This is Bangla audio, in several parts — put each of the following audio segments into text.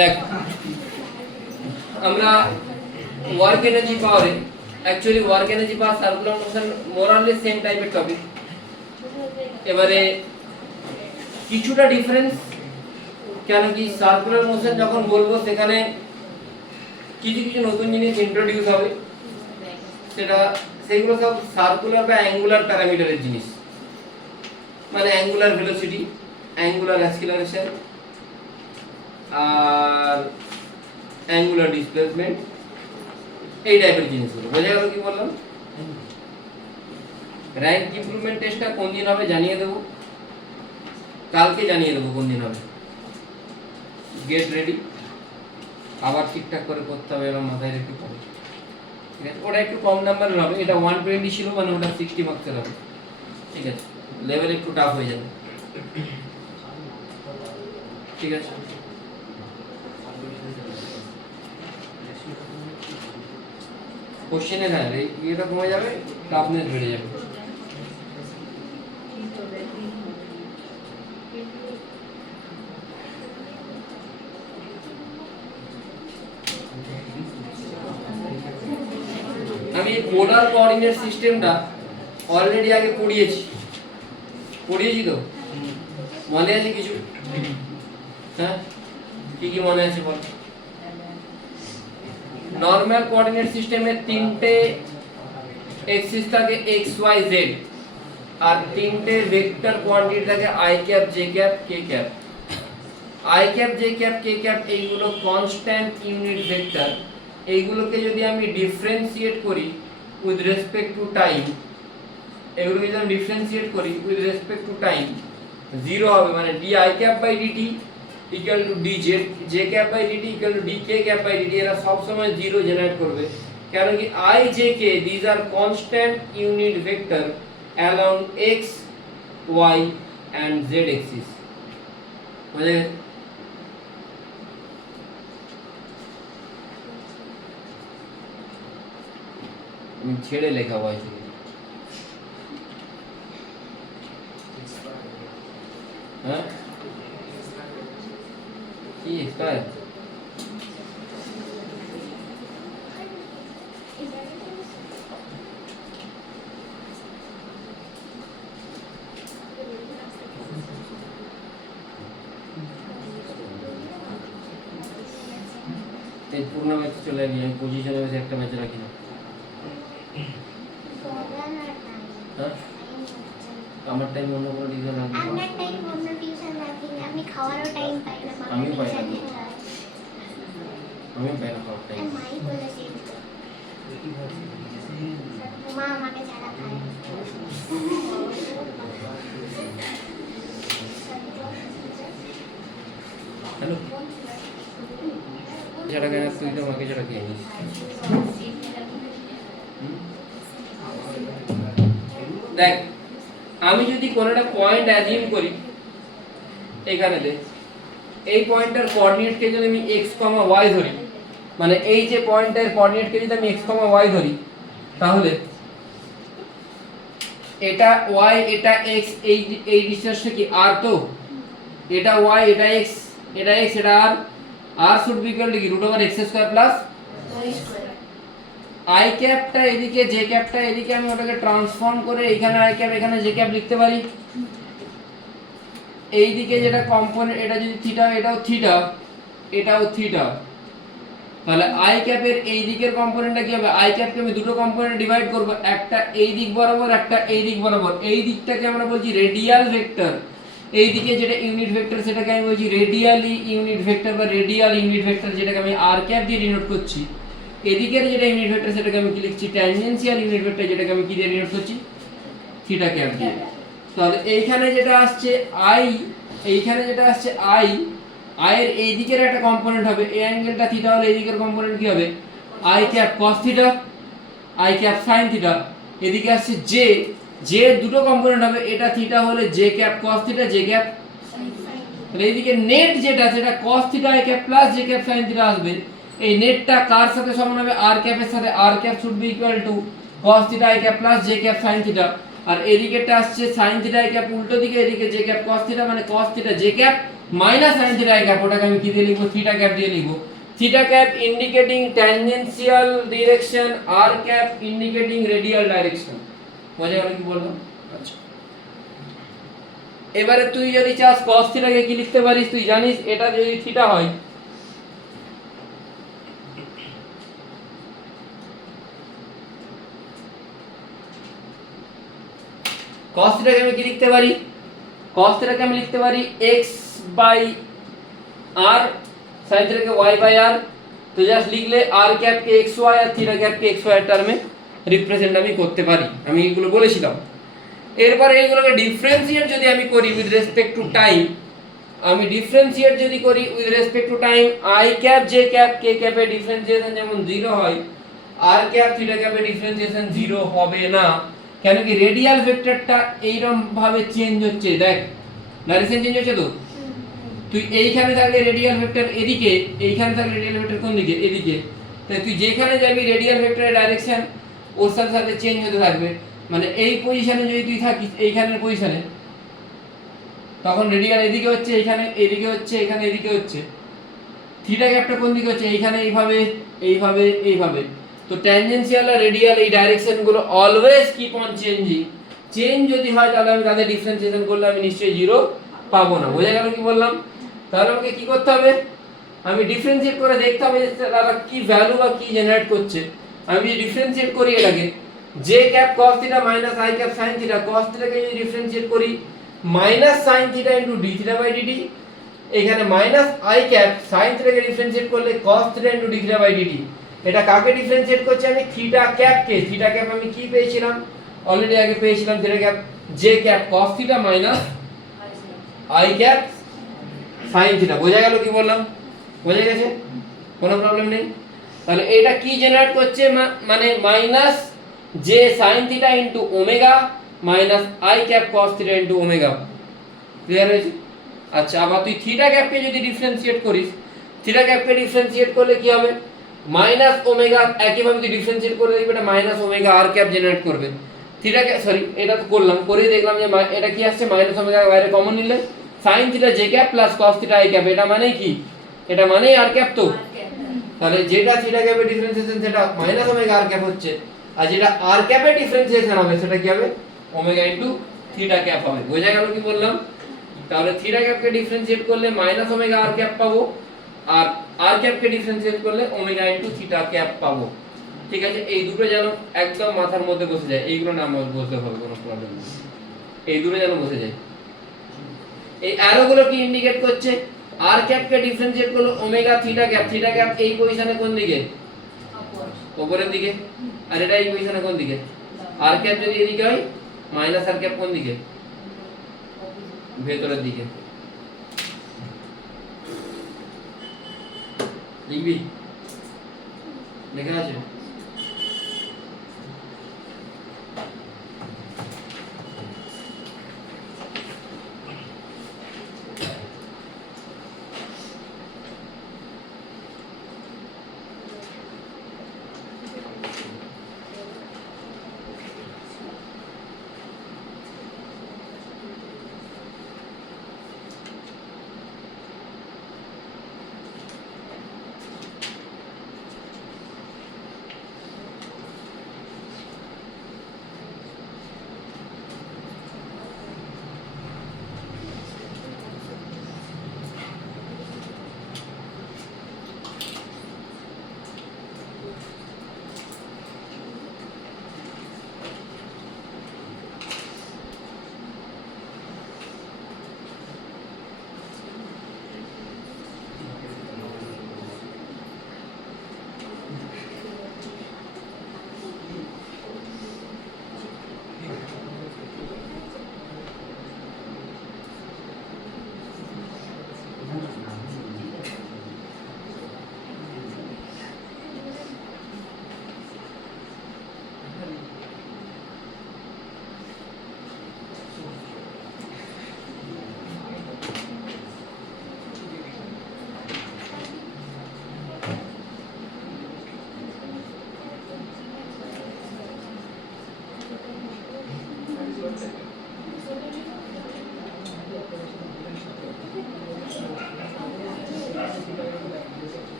দেখ আমরা ওয়ার্ক এনার্জি পাওয়ারে অ্যাকচুয়ালি ওয়ার্ক এনার্জি পাওয়ার সার্কুলার মোশন মোরালি সেম টাইপের টপিক। এবারে কিছুটা ডিফারেন্স, কেন কি সার্কুলার মোশন যখন বলবো সেখানে কিছু কিছু নতুন জিনিস ইন্ট্রোডিউস হবে, সেগুলো সব সার্কুলার বা অ্যাঙ্গুলার প্যারামিটারের জিনিস, মানে অ্যাঙ্গুলার ভেলোসিটি, অ্যাঙ্গুলার অ্যাক্সিলারেশন আর অ্যাঙ্গুলার ডিসপ্লেসমেন্ট, এই টাইপের জিনিসগুলো। বোঝা গেল কি বললাম? র্যাঙ্ক ইমপ্রুভমেন্ট টেস্টটা কোন দিন হবে জানিয়ে দেবো, কালকে জানিয়ে দেবো কোন দিন হবে। গেট রেডি, আবার ঠিকঠাক করে করতে হবে এবং মাথায় রেখে করবে, ঠিক আছে? ওটা একটু কম নাম্বারের হবে, এটা 120 ছিল মানে ওটা 60 মার্কসের হবে, ঠিক আছে? লেভেল একটু টাফ হয়ে যাবে, ঠিক আছে? কোশ্চেনের হ্যাঁ এটা কমে যাবে, টাফনেস বেড়ে যাবে। আমি পোলার কোঅর্ডিনেট সিস্টেমটা অলরেডি আগে পড়িয়েছি তো, মনে আছে কিছু? হ্যাঁ, কি কি মনে আছে বল? নরমাল কোঅর্ডিনেট সিস্টেমে তিনটে এক্সিস থাকে x y z, আর তিনটে ভেক্টর কোয়ান্টিটি থাকে i cap j cap k cap. i cap j cap k cap এইগুলো কনস্ট্যান্ট ইউনিট ভেক্টর, এইগুলোকে যদি আমি ডিফারেন্সিয়েট করি উইথ রেসপেক্ট টু টাইম, এগুলোকে যদি আমি ডিফারেন্সিয়েট করি with respect to time, zero হবে, মানে di cap by dt equal to dz, j cap by dt equal to dk cap by dt, এরা সব সময় জিরো জেনারেট করবে, কারণ কি i j k these are constant unit vector along x y and z axis। বুঝলে? আমি ছেড়ে লেখা হয়েছে, হ্যাঁ কি এক্সপায়ার? এই পূর্ণ ম্যাচ চলে গিয়ে আমি পজিশনে বসে একটা ম্যাচ রাখি না, হ্যাঁ? আমার টাইম অন্য কোনো টিউশন রাখি না, আমার টাইম অন্য টিউশন রাখি না, আমি খাওয়ারও টাইম পাই না, আমিও পাই না, টিউশন আমিও পাই না খাওয়ার টাইম। মাই বলেছে মা আমাকে ছাড়া খায়। হ্যালো, ছাড়া কেন তুই তো আমাকে ছাড়া খেয়ে নিস। দেখ আমি যদি কোনো একটা পয়েন্ট অ্যাজিউম করি এখানেতে, এই পয়েন্টের কোঅর্ডিনেটকে যদি আমি x, y ধরি, মানে এই যে পয়েন্টের কোঅর্ডিনেটকে যদি আমি x, y ধরি, তাহলে এটা y এটা x, এই ডিসটেন্সটা কি r, তো এটা y এটা x, এটা x এটা r, r should be equal two কি √x² i ক্যাপটা এদিকে j ক্যাপটা এদিকে, আমি ওটাকে ট্রান্সফর্ম করে এখানে i ক্যাপ এখানে j ক্যাপ লিখতে পারি। এইদিকে যেটা কম্পোনেন্ট, এটা যদি থিটা, এটাও থিটা, এটাও থিটা, তাহলে i ক্যাপের এই দিকের কম্পোনেন্টটা কি হবে? i ক্যাপকে আমি দুটো কম্পোনেন্টে ডিভাইড করব, একটা এই দিক বরাবর, একটা এই দিক বরাবর। এই দিকটাকে আমরা বলছি রেডিয়াল ভেক্টর, এই দিকে যেটা ইউনিট ভেক্টর সেটাকে আমি বলছি রেডিয়ালি ইউনিট ভেক্টর বা রেডিয়াল ইউনিট ভেক্টর, যেটাকে আমি r ক্যাপ দিয়ে ডিনোট করছি। এদিকের যেটা ইউনিট ভেক্টর সেটাকে আমি কি লিখছি? ট্যানজেনশিয়াল ইউনিট ভেক্টর, যেটাকে আমি কি দিয়ে ডিনোট করছি? থিটা ক্যাপ দিয়ে। তাহলে এইখানে যেটা আসছে i, এইখানে যেটা আসছে i, i এর এই দিকের একটা কম্পোনেন্ট হবে, এই অ্যাঙ্গেলটা থিটা হলে এই দিকের কম্পোনেন্ট কি হবে? i cap cos theta, i cap sin theta. এদিকে আসছে j, j এর দুটো কম্পোনেন্ট হবে, এটা থিটা হলে j cap cos theta, j cap. তাহলে এইদিকে নেট যেটা সেটা cos theta i cap plus j cap sin theta আসবে। এই নেটটা কার সাথে সমান হবে? r ক্যাপের সাথে। r cap should be equal to cos theta i cap plus j cap sin theta. আর এদিকেটা আসছে sin থিটা i ক্যাপ উল্টো দিকে, এদিকে j ক্যাপ cos থিটা, মানে cos theta j cap minus sine theta i cap, ওটাকে আমি কি দিয়ে লিখবো, থিটা ক্যাপ দিয়ে লিখবো। Theta cap indicating tangential direction, r cap indicating radial direction. বোঝা গেল কি বললাম? আচ্ছা, এবারে তুই যদি চাস cos থিটাকে কি লিখতে পারিস, তুই জানিস এটা যদি থিটা হয়, cos থিটাকে আমি কি লিখতে পারি, cos থিটাকে আমি লিখতে পারি x বাই r, sin থিটাকে y বাই r। তো জাস্ট লিখলে r ক্যাপ কে xy আর থিটা ক্যাপ কে xy এর টার্মে রিপ্রেজেন্ট আমি করতে পারি, আমি এগুলো বলেছিলাম। এরপরে এইগুলোকে ডিফারেন্সিয়েট যদি আমি করি উইথ রেসপেক্ট টু টাইম, আমি ডিফারেন্সিয়েট যদি করি with respect to time, i cap j cap k ক্যাপের ডিফারেন্সিয়েশন যেমন 0 হয়, r ক্যাপ থিটা ক্যাপের ডিফারেন্সিয়েশন 0 হবে না। কেন কি, রেডিয়াল ভেক্টরটা এইরকম ভাবে চেঞ্জ হচ্ছে, দেখ ডাইরেকশন চেঞ্জ হচ্ছে। তো তুই এইখানে থাকলে রেডিয়াল ভেক্টর এদিকে, এইখানে থাকলে রেডিয়াল ভেক্টর কোন দিকে, এদিকে। তাই তুই যেখানে যাবি রেডিয়াল ভেক্টরের ডাইরেকশন ওর সাথে সাথে চেঞ্জ হতে থাকবে। মানে এই পজিশনে যদি তুই থাকিস, এইখানের পজিশনে, তখন রেডিয়াল এদিকে হচ্ছে, এইখানে এদিকে হচ্ছে, এখানে এদিকে হচ্ছে। থিটা ক্যাপটা কোন দিকে হচ্ছে, এইখানে এইভাবে, এইভাবে, এইভাবে। তো ট্যানজেনশিয়াল আর রেডিয়াল এই ডাইরেকশন গুলো always keep on changing. Change যদি হয় তাহলে আমি তাদের ডিফারেন্সিয়েশন করলে আমি নিশ্চয়ই 0 পাবো না। বোঝা গেল কি বললাম? তাহলে আমাকে কি করতে হবে, আমি ডিফারেন্সিয়েট করে দেখতে হবে যে তারা কি ভ্যালু বা কি জেনারেট করছে। আমি যদি ডিফারেন্সিয়েট করি এটাকে j cap cos theta minus i cap sin theta, cos থিটাকে যদি ডিফারেন্সিয়েট করি minus sin theta into d theta by dt, এখানে মাইনাস i ক্যাপ sin থিটাকে ডিফারেন্সিয়েট করলে cos theta into d theta by dt। এটা কাকে ডিফারেন্সিয়েট করছে, আমি থিটা ক্যাপ কে। থিটা ক্যাপ আমি কি পেয়েছিলাম, অলরেডি আগে পেয়েছিলাম theta cap j cap cos theta minus i cap sin theta. বোঝা গেল কি বললাম? বোঝা গেছে? কোনো প্রবলেম নেই? তাহলে এটা কি জেনারেট করছে, মানে minus j sin theta into omega minus i cap cos theta into omega. Clear হয়েছে? আচ্ছা, আবার তুই থিটা ক্যাপকে যদি ডিফারেন্সিয়েট করিস, থিটা ক্যাপকে ডিফারেন্সিয়েট করলে কি হবে, মাইনাস ওমেগা, একইভাবে তুই ডিফারেন্সিয়েট করে দেখবি এটা মাইনাস ওমেগা আর ক্যাপ জেনারেট করবে। থিটা ক্যাপ, সরি এটা তো করলাম, করেই দেখলাম যে এটা কি আসছে, মাইনাস ওমেগা বাইরে কমন নিলে sin theta j cap plus cos theta i cap, এটা মানে কি, এটা মানে আর ক্যাপ। তো তাহলে যেটা থিটা ক্যাপের ডিফারেন্সিয়েশন সেটা মাইনাস ওমেগা আর ক্যাপ হচ্ছে, আর যেটা আর ক্যাপের ডিফারেন্সিয়েশন হবে সেটা কি হবে, ওমেগা ইনটু থিটা ক্যাপ হবে। বোঝা গেল কি বললাম? তাহলে থিটা ক্যাপকে ডিফারেন্সিয়েট করলে মাইনাস ওমেগা আর ক্যাপ পাবো, আর আর ক্যাপকে ডিফারেন্সিয়েট করলে ওমেগা ইনটু থিটা ক্যাপ পাবো। ঠিক আছে, এই দুটো যেন একদম মাথার মধ্যে বসে যায়, এইগুলো না আমার বসতে হবে, কোনো প্রবলেম নেই, এই দুটো যেন বসে যায়। এই অ্যারোগুলো কি ইন্ডিকেট করছে, আর ক্যাপকে ডিফারেন্সিয়েট করলে omega theta cap, theta cap এই পজিশনে কোন দিকে, উপরের দিকে, আর এটা এই পজিশনে কোন দিকে, আর ক্যাপ যদি এদিকে হয় মাইনাস আর ক্যাপ কোন দিকে, ভেতরের দিকে। লিখবি, লেখা আছে?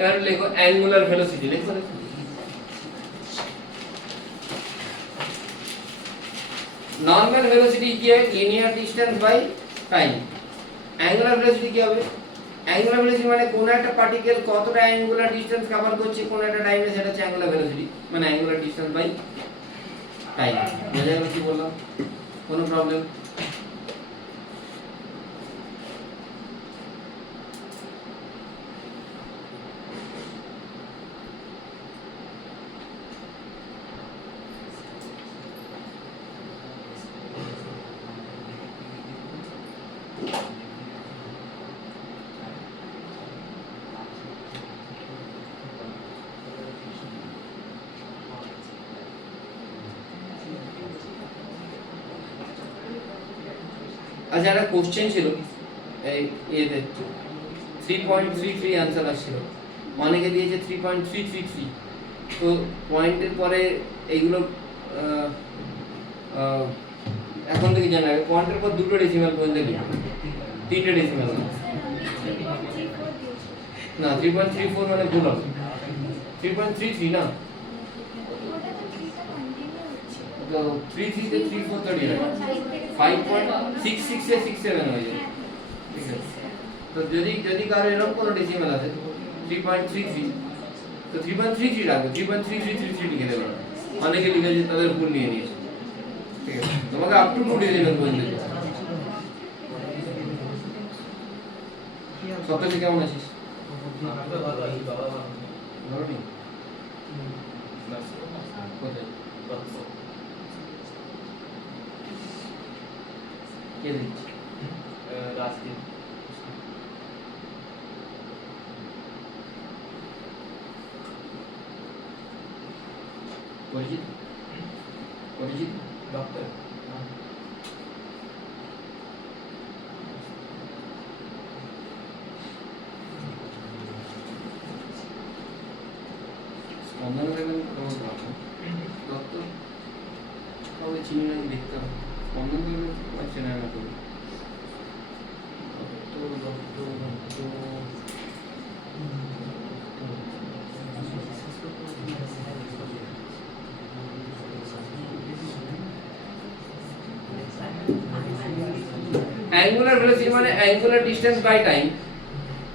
এবার লেখো অ্যাঙ্গুলার ভেলোসিটি, লেখো নরমাল ভেলোসিটি কি হয়, linear distance by time. Angular velocity কি হবে, অ্যাঙ্গুলার ভেলোসিটি মানে কোন একটা পার্টিকেল কতটা অ্যাঙ্গুলার ডিসটেন্স কভার করছে কোন একটা টাইমে, সেটা হচ্ছে অ্যাঙ্গুলার ভেলোসিটি, মানে অ্যাঙ্গুলার ডিসটেন্স বাই টাইম। বোঝা গেল কি বললাম? কোনো প্রবলেম? আচ্ছা, একটা কোশ্চেন ছিল এই ইয়েতে 3.33 आंसर আসছিল, অনেকে দিয়েছে 3.333। তো পয়েন্টের পরে এইগুলো এখন থেকে জানা যাবে, পয়েন্টের পর দুটো ডেসিমাল পয়েন্ট দেবে, তিনটে ডেসিমাল না। 3.34 মানে ভুল হবে, 3.33 না, তো 33 তে 34 30 হয়, 5.66 से 67 হয়ে যায়, ঠিক আছে? তো যদি কারো এরকম কোনো ডেসিমাল আছে 3.33, তো 3.33 রাখবে, 3.3333 লিখে দেবে। অনেকে লিখেছে তাদের ভুল নিয়ে নিয়েছে, ঠিক আছে? তোমাকে আপ টু 2 ডেসিমাল পয়েন্ট দেবে। সপ্তাহে কেমন আছিস? ভালো নেই? কোথায়? কে দিচ্ছে? রাজদীপ। পরিচিত? পরিচিত? ডক্টর। স্পন্দন দেবেন ডক্টর, কাউকে চিনি না, দেখতে হবে। স্পন্দন দেবেন চেনা না করি। অ্যাঙ্গুলার ভেলোসিটি মানে angular distance by time.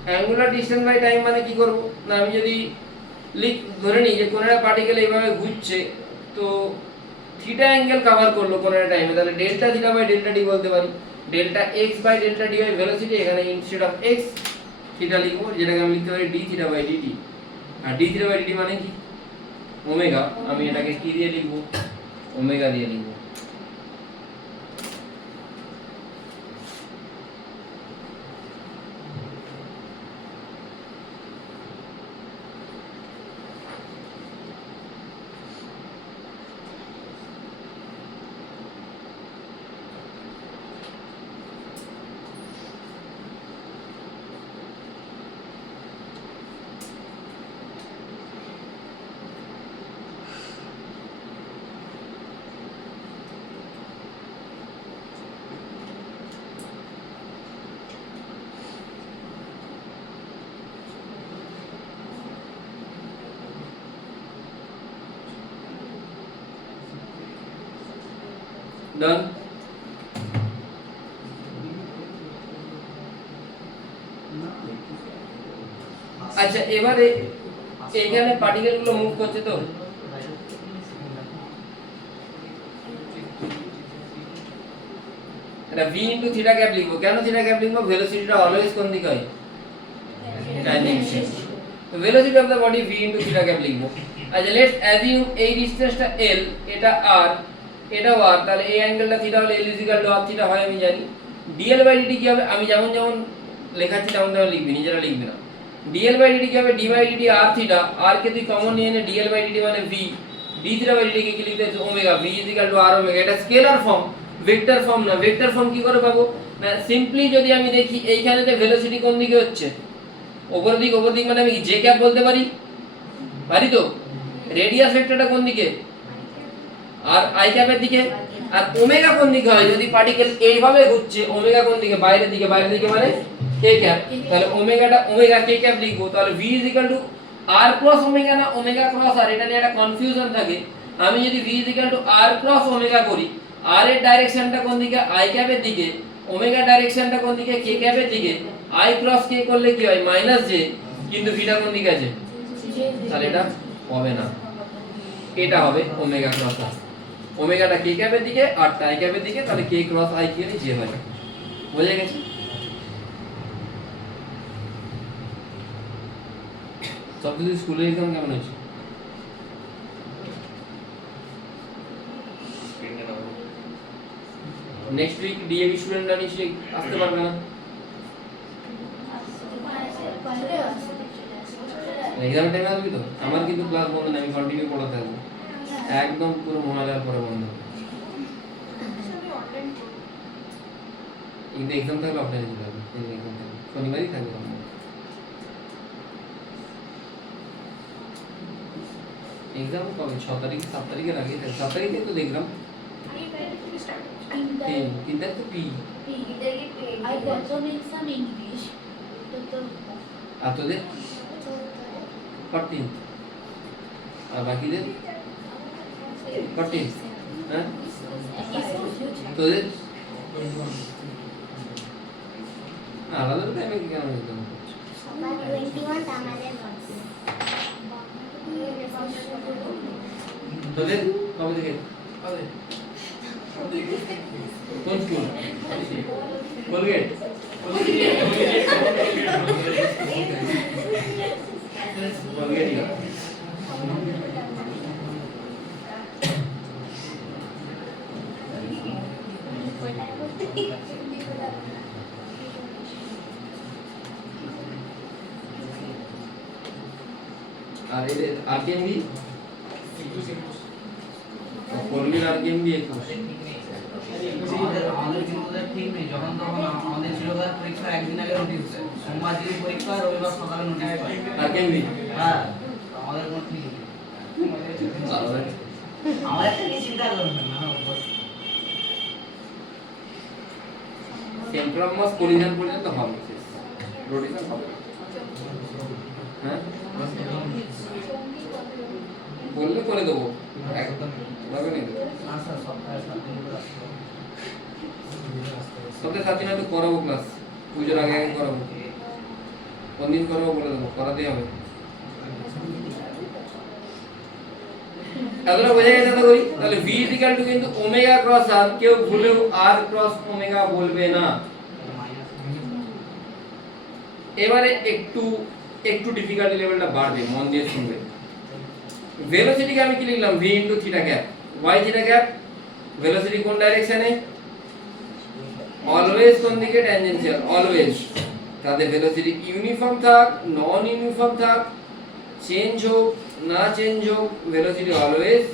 Angular distance by time মানে কি করব না, আমি যদি ধরে নিই যে কোন একটা পার্টিকেল এইভাবে ঘুরছে, তো থিটা অ্যাঙ্গেল কভার করলো কোন একটা টাইমে, তাহলে delta theta by delta D বলতে পারি। Delta x by delta D by velocity, এখানে ইনস্টেড অফ এক্স থিটা লিখবো, যেটাকে আমি লিখতে পারি ডি থিটা বাই ডিটি। আর ডি থিটা বাই ডিটি মানে কি, ওমেগা। আমি এটাকে কি দিয়ে লিখবো, ওমেগা দিয়ে লিখবো। Done. আচ্ছা, এবারে এইখানে পার্টিকেল গুলো মুভ করছে, তো এটা v ইনটু থিটা ক্যাপ লিখবো। কেন থিটা ক্যাপ লিখবো, ভেলোসিটিটা অলওয়েজ কোন দিকে হয়, ট্যানজেনশিয়াল। তো velocity of the body v into theta cap লিখবো। আচ্ছা, লেটস অ্যাজিউম এই ডিসটেন্সটা l, এটা r, এটাও r, তাহলে এই অ্যাঙ্গেলটা থিটা হলে l r থিটা হয়, আমি জানি। dl বাই dt কি হবে, আমি যেমন যেমন লেখাচ্ছি তেমন তেমন লিখবি, নিজেরা লিখবি না। dl বাই dt কি হবে, d by dt r theta, r কে তুই কমন নিয়ে নে, dl বাই dt মানে v, d theta by dt কে কি লিখতে হচ্ছে ওমেগা, v r ওমেগা। এটা স্কেলার ফর্ম, ভেক্টর ফর্ম না। ভেক্টর ফর্ম কি করে পাবো না, সিম্পলি যদি আমি দেখি এইখানেতে ভেলোসিটি কোন দিকে হচ্ছে, ওপর দিক, ওপর দিক মানে আমি j ক্যাপ বলতে পারি, পারি তো। রেডিয়াস ভেক্টরটা কোন দিকে, আর i ক্যাপের দিকে। আর ওমেগা কোন দিকে হয়, যদি পার্টিকেল এইভাবে ঘুরছে, ওমেগা কোন দিকে, বাইরের দিকে। বাইরের দিকে মানে কে ক্যাপ, তাহলে ওমেগাটা ওমেগা কে ক্যাপ লিখবো, তাহলে v r ক্রস ওমেগা না ওমেগা ক্রস r, এটা নিয়ে একটা কনফিউশন থাকে। আমি যদি v r ক্রস ওমেগা করি, r এর ডাইরেকশনটা কোন দিকে, i ক্যাপের দিকে, ওমেগা ডাইরেকশনটা কোন দিকে, k ক্যাপের দিকে, i ক্রস k করলে কি হয় মাইনাস j, কিন্তু v টা কোন দিকে আছে, তাহলে এটা হবে না, এটা হবে ওমেগা ক্রস r, ওমেগাটা k ক্যাপের দিকে আর টা i ক্যাপের দিকে, তাহলে k ক্রস i কি হলে j হয়। বুঝে গেছে? সব কিছু স্কুলের এক্সাম কেমন হয়েছে? নেক্সট উইক ডিএবি স্টুডেন্টরা নিশ্চয়ই আসতে পারবে না, এক্সামের টাইমে আসবি তো? আমার কিন্তু ক্লাস বন্ধ নেই, আমি কন্টিনিউ পড়াতে থাকবো একদম পুরো মহালয়ার পরে বন্ধ, কিন্তু এক্সাম থাকলে অফলাইনে যেতে হবে, এক্সাম থাকবে শনিবারই থাকবে। এক্সাম কবে, 6 তারিখ 7 তারিখের আগে, 7 তারিখে তো দেখলাম, 3 তারিখ তো পি, আর তোদের 14, আর বাকিদের 14, হ্যাঁ তোদের আলাদা টাইমে কেন এক্সাম করছো? সবার 21 আমাদের তোদের কবে থেকে, কোন স্কুল, কোলগেট? কোলগেট আর এদের আরকেএমবি কোলগেট আরকেএমবি 21 আমাদের কিন্তু ঠিক নেই, যখন তখন আমাদের ছিল পরীক্ষার একদিন আগে নোটিশ দেয়, সোমবার দিন পরীক্ষা, রবিবার সকালে নোটিশ পাই। আরকেএমবি হ্যাঁ, আমাদের কোনো ঠিক নেই, আমাদের একটা নিয়ে চিন্তা করবেন না। সেন্ট্রাল মাস কোলিশন পর্যন্ত হবে, শেষ রোটেশন হবে, হ্যাঁ বললে করে দেবো, একদম ভাবে নেই আচ্ছা, সপ্তাহে 7 দিন করে আসতে হবে। সপ্তাহে 7 দিন হয়তো করাবো ক্লাস, পুজোর আগে আগে করাবো, কোন দিন করাবো বলে দেবো, করাতেই হবে। এতটা বোঝা গেছে তো করি, তাহলে v কিন্তু ওমেগা ক্রস r, কেউ ভুলেও r ক্রস ওমেগা বলবে না। এবারে একটু ডিফিকাল্টি লেভেলটা বাড়বে, মন দিয়ে শুনবে। ভেলোসিটিকে আমি কি লিখলাম, v into theta cap, y theta cap, velocity কোন ডাইরেকশনে, অলওয়েজ কোন দিকে, ট্যানজেনশিয়াল, অলওয়েজ। তাদের ভেলোসিটি ইউনিফর্ম থাক নন ইউনিফর্ম থাক, চেঞ্জ হোক না চেঞ্জ হোক, ভেলোসিটি অলওয়েজ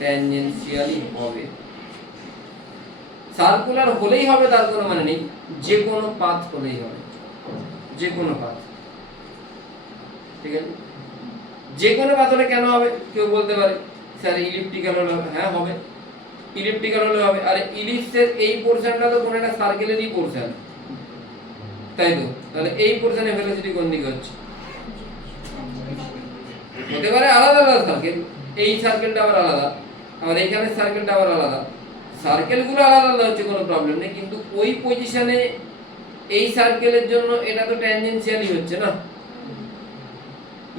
ট্যানজেনশিয়ালি হবে। সার্কুলার হলেই হবে তার কোনো মানে নেই, যে কোনো পাথ হলেই হবে, যে কোনো পাথ, ঠিক আছে? যে কোনো পাথ হলে কেন হবে কেউ বলতে পারে, স্যার ইলিপ্টিক্যাল হলে হবে, হ্যাঁ হবে, ইলিপ্টিক্যাল হলে হবে। আরে ইলিপসের এই পোরশনটা তো কোনো একটা সার্কেলেরই পোরশন, তাই তো? তাহলে এই পোরশনের ভেলোসিটি কোন দিকে হচ্ছে, হতে পারে আলাদা আলাদা সার্কেল, এই সার্কেলটা আবার আলাদা, আবার এইখানে সার্কেলটা আবার আলাদা, সার্কেলগুলো আলাদা আলাদা হচ্ছে, কোনো প্রবলেম নেই, কিন্তু ওই পজিশনে এই সার্কেলের জন্য এটা তো ট্যানজেনশিয়ালি হচ্ছে না,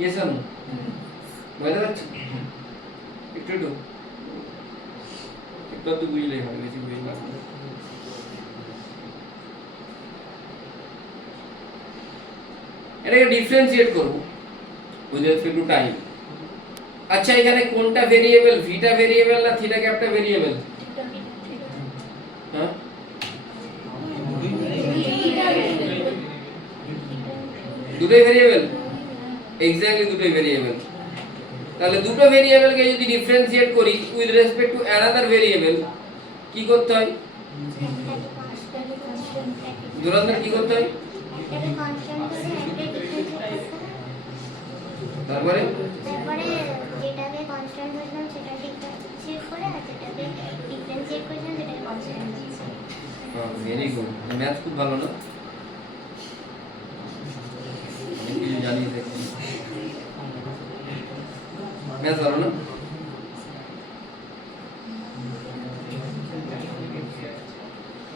ইয়েস আর নো? বুঝতে পারছি? একটু বুঝলেই হবে, বেশি বুঝলে হবে না। এটাকে ডিফারেন্সিয়েট করব উইথ রেসপেক্ট টু টাইম। আচ্ছা, এখানে কোনটা ভেরিয়েবল, ভিটা ভেরিয়েবল না থিটা ক্যাপটা ভেরিয়েবল? হ্যাঁ, দুটোই ভেরিয়েবল, এক্স্যাক্টলি দুটোই ভেরিয়েবল। তাহলে দুটো ভেরিয়েবলকে যদি ডিফারেন্সিয়েট করি with respect to another variable, কি করতে হয়? দুরন্তর কি করতে হয়? তারপরে যেটাকে কনস্ট্যান্ট ধরলাম সেটা ডিফারেন্সিয়েট করে, আর যেটাকে ডিফারেন্সিয়েট করলাম সেটাকে কনস্ট্যান্ট। ভেরি গুড, ম্যাথ খুব ভালো না? জ্বালিয়ে দেখছি ম্যাথ হলো না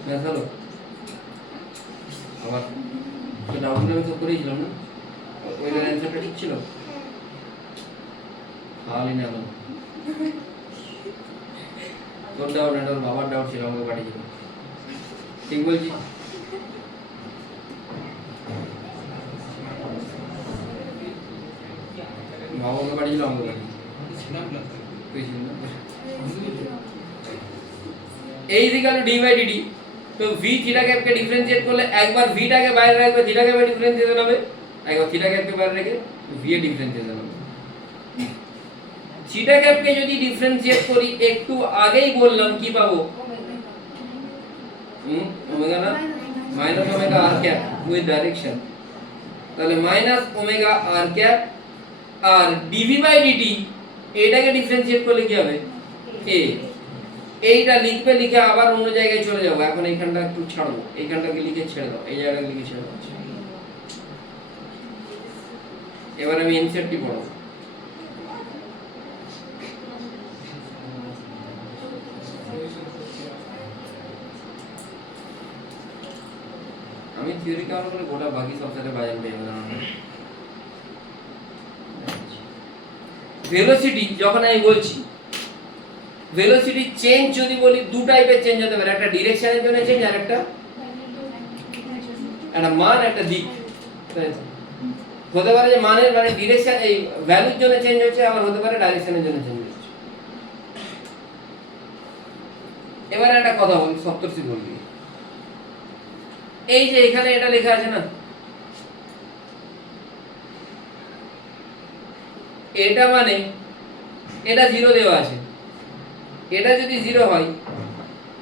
ম্যাথ হলো আবার তো ডাউন আমি তো করেছিলাম না ওই অ্যান্সারটা ঠিক ছিল খাওয়ালি না এখন তোর ডাউন এটা ওর বাবার ডাউন ছিল আমাকে পাঠিয়েছিল ঠিক বলছি বাবাকে পাঠিয়েছিল আমাকে পাঠিয়েছিল তুই ছিল না এই equal to D by dt তো v থিটা ক্যাপকে ডিফারেন্সিয়েট করলে একবার v টাকে বাইরে রাখবে থিটা ক্যাপে ডিফারেন্সিয়েশন হবে একবার থিটা ক্যাপকে বাইরে রেখে v এর ডিফারেন্সিয়েশন হবে থিটা ক্যাপকে যদি ডিফারেন্সিয়েট করি একটু আগেই বললাম কি পাবো ওমেগা না minus omega r cap with direction তাহলে মাইনাস ওমেগা r ক্যাপ আর dv বাই dt এটাকে ডিফারেন্সিয়েট করলে কি হবে a এইটা লিখবে লিখে আবার অন্য জায়গায় চলে যাবো এখন এইখানটা একটু ছাড়বো এইখানটাকে লিখে ছেড়ে দাও এই জায়গাটাকে লিখে ছেড়ে দাও এবার আমি ইনসার্টটি পড়াবো আমি থিওরি কাউন্ট করে গোটা বাকি সব সাথে বাজান পেয়ে গেলাম ভেলোসিটি যখন আমি বলছি ভেলোসিটি চেঞ্জ যদি বলি দু টাইপের চেঞ্জ হতে পারে একটা ডিরেকশনের জন্য চেঞ্জ আর একটা মান একটা দিক হতে পারে যে মানের মানে ডিরেকশন এই ভ্যালুর জন্য চেঞ্জ হচ্ছে আবার হতে পারে ডাইরেকশনের জন্য চেঞ্জ হচ্ছে এবার একটা কথা বলি সপ্তর্ষি বলবি এই যে এখানে এটা লেখা আছে না এটা মানে এটা 0 দেওয়া আছে এটা যদি 0 হয়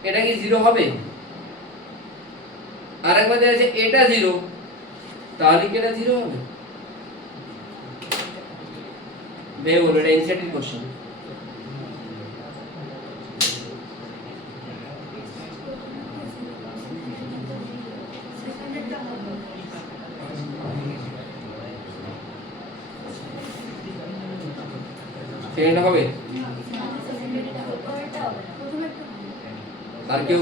এটা কি 0 হবে আরেকবার দেওয়া আছে এটা 0 তাহলে কি এটা 0 হবে বে বলো এটা ইনসার্টেড কোশ্চেন সেকেন্ড হবে আর কেউ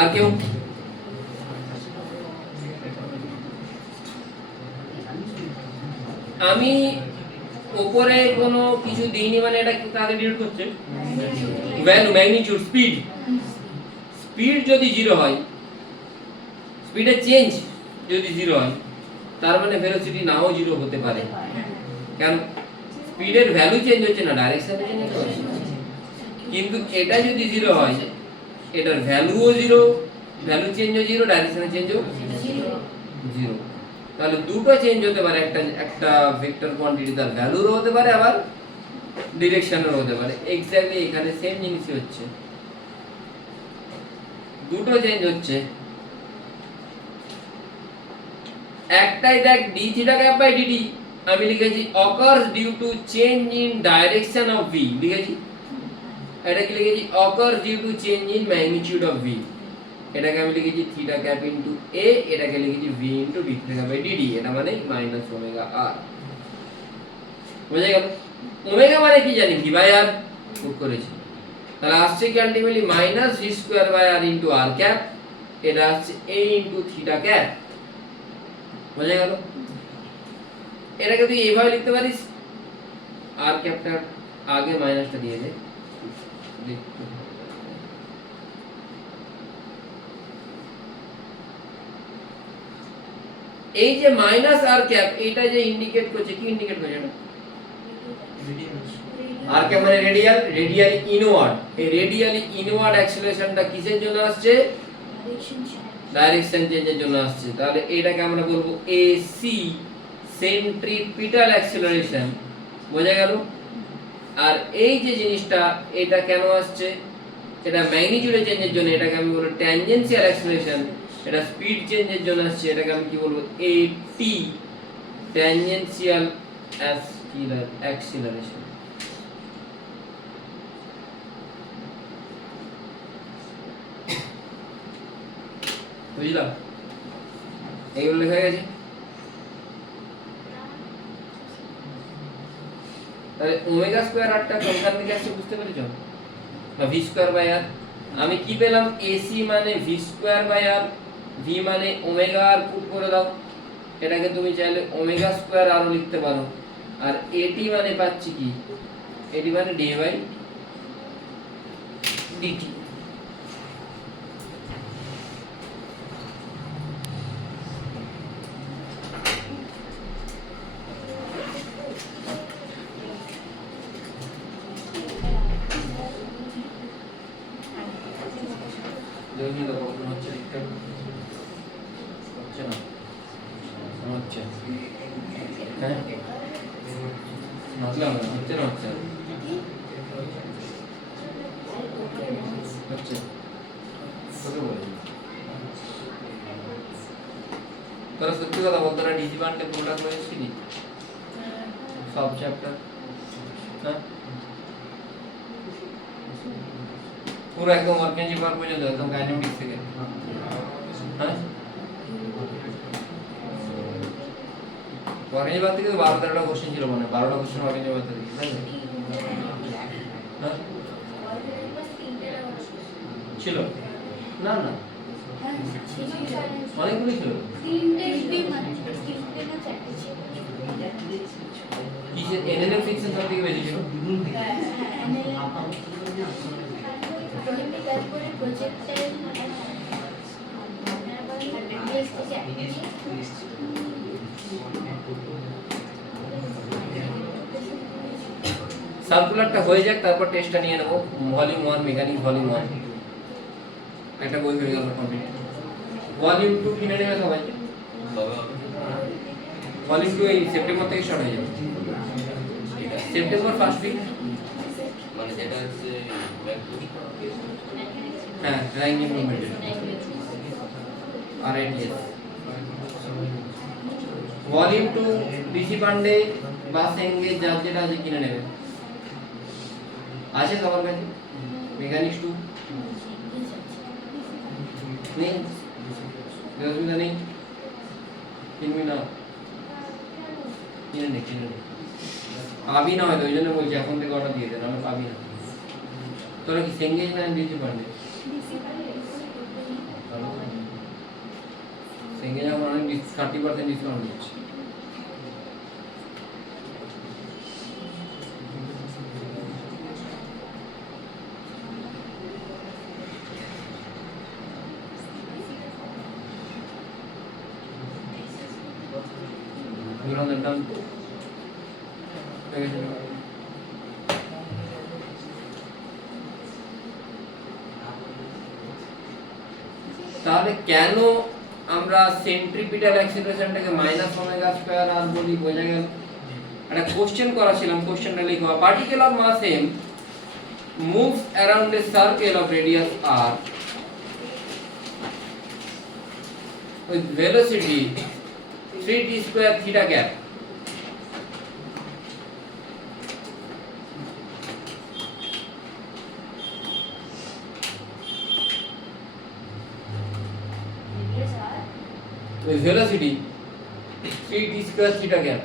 আর কেউ আমি উপরে কোনো কিছু দিইনি মানে এটা কাকে ডিনোট করছে ভ্যালু ম্যাগনিটিউড স্পিড স্পিড যদি 0 হয় স্পিডের চেঞ্জ যদি 0 হয় তার মানে ভেলোসিটি নাও 0 হতে পারে কারণ স্পিডের ভ্যালু চেঞ্জ হচ্ছে না ডাইরেকশন চেঞ্জ হচ্ছে কিন্তু এটা যদি 0 হয় এটার ভ্যালুও 0 ভ্যালু চেঞ্জও 0 ডাইরেকশনের চেঞ্জও 0 তাহলে দুটো চেঞ্জ হতে পারে একটা ভেক্টর কোয়ান্টিটি তার ভ্যালুরও হতে পারে আবার ডিরেকশনেরও হতে পারে এক্স্যাক্টলি এখানে সেম জিনিসই হচ্ছে দুটো চেঞ্জ হচ্ছে একটাই দেখ d theta cap by dt আমি লিখেছি occurs due to change in direction of v লিখেছি এটা কি লিখেছি occurs due to change in magnitude of v এটাকে আমি লিখেছি থিটা ক্যাপ ইনটু a এটাকে লিখেছি v into d theta by dt এটা মানে মাইনাস ওমেগা r বুঝে গেল ওমেগা মানে কি জানি v বাই r পুট করেছি তাহলে আসছে কি ultimately minus v square by r into r cap এটা আসছে a ইনটু থিটা ক্যাপ বুঝে গেল এটাকে তুই এইভাবে লিখতে পারিস r ক্যাপটা আগে মাইনাসটা দিয়ে দে এই যে মাইনাস r ক্যাপ এটা যে ইন্ডিকেট করছে কি ইন্ডিকেট করছে এটা r ক্যাপ মানে রেডিয়ালি ইনওয়ার্ড এই রেডিয়ালি ইনওয়ার্ড অ্যাক্সিলারেশনটা কিসের জন্য আসছে ডাইরেকশন চেঞ্জের জন্য আসছে তাহলে এটাকে আমরা বলবো AC সেন্ট্রিপিটাল অ্যাক্সিলারেশন বোঝা গেল আর এই যে জিনিসটা এটা কেন আসছে এটা ম্যাগনিটিউড চেঞ্জের জন্য এটাকে আমি বলবো ট্যানজেনশিয়াল অ্যাক্সিলারেশন এটা স্পিড চেঞ্জের জন্য আসছে এটাকে আমি কি বলবো AT ট্যানজেনশিয়াল অ্যাক্সিলারেশন। বুঝলাম, এইগুলো লেখা গেছে। তাহলে ওমেগা স্কয়ার আরটা কোনখান থেকে আসছে বুঝতে পেরেছো, বা ভি স্কয়ার বাই আর। আমি কি পেলাম, এসি মানে V square by R, V মানে ওমেগা আর পুট করে দাও, এটাকে তুমি চাইলে ওমেগা স্কয়ার আরও লিখতে পারো। আর এটি মানে পাচ্ছি কি, এটি মানে ডি বাই ডিটি। দেখি তো কখন হচ্ছে, ঠিকঠাক হচ্ছে না, হচ্ছে হ্যাঁ বুঝলাম না, হচ্ছে না, হচ্ছে হচ্ছে তোকে বলি তোরা সত্যি কথা বল, তোরা ডিজি বান্ডে প্রোডাক্ট করেছিলি সব চ্যাপ্টার? হ্যাঁ পুরো একদম অর্গানিক পার পর্যন্ত, একদম কাইনেমেটিক্স থেকে। হ্যাঁ অর্গানিক পার থেকে 12-13টা কোশ্চেন ছিল, মানে 12টা কোশ্চেন অর্গানিক পার থেকে, তাই না? হ্যাঁ ছিল না না অনেকগুলো ছিল। কিসের এনএলএম ফিকশন সব থেকে বেশি ছিল? সার্কুলারটা হয়ে যাক, তারপর টেস্টটা নিয়ে নেবো। ভলিউম 1 মেকানিক্স ভলিউম 1 একটা বই হয়ে গেল কমপ্লিট। ভলিউম 2 কিনে নেবে সবাই। ভলিউম 2 এই সেপ্টেম্বর থেকে স্টার্ট হয়ে যাবে, সেপ্টেম্বর ফার্স্ট উইক। মানে যেটা হচ্ছে হ্যাঁ র্যাঙ্ক ইমপ্রুভমেন্ট আর এটিএস। ভলিউম 2 বিসি পান্ডে বা সেঙ্গে যার যেটা আছে কিনে নেবে। আছে সবার কাছে মেকানিক্স 2 নেই, অসুবিধা নেই, কিনবি না, কিনে নে কিনে নে। পাবি না হয়তো, ওই জন্য বলছি এখন থেকে অর্ডার দিয়ে দেন, আমি পাবি না। তোরা কি সেঙ্গেজ না বিসি পান্ডে? সেঙ্গেজ এখন অনেক 30% ডিসকাউন্ট দিচ্ছে। তাহলে কেন আমরা সেন্ট্রিপিটাল অ্যাক্সিলারেশনটাকে মাইনাস ওমেগা স্কয়ার আর বলি, বোঝা গেল? একটা কোশ্চেন করাছিলাম, কোশ্চেনটা লিখো। Particle of mass m moves around a circle of radius r with velocity 3t square theta gap. With velocity 3t square theta gap.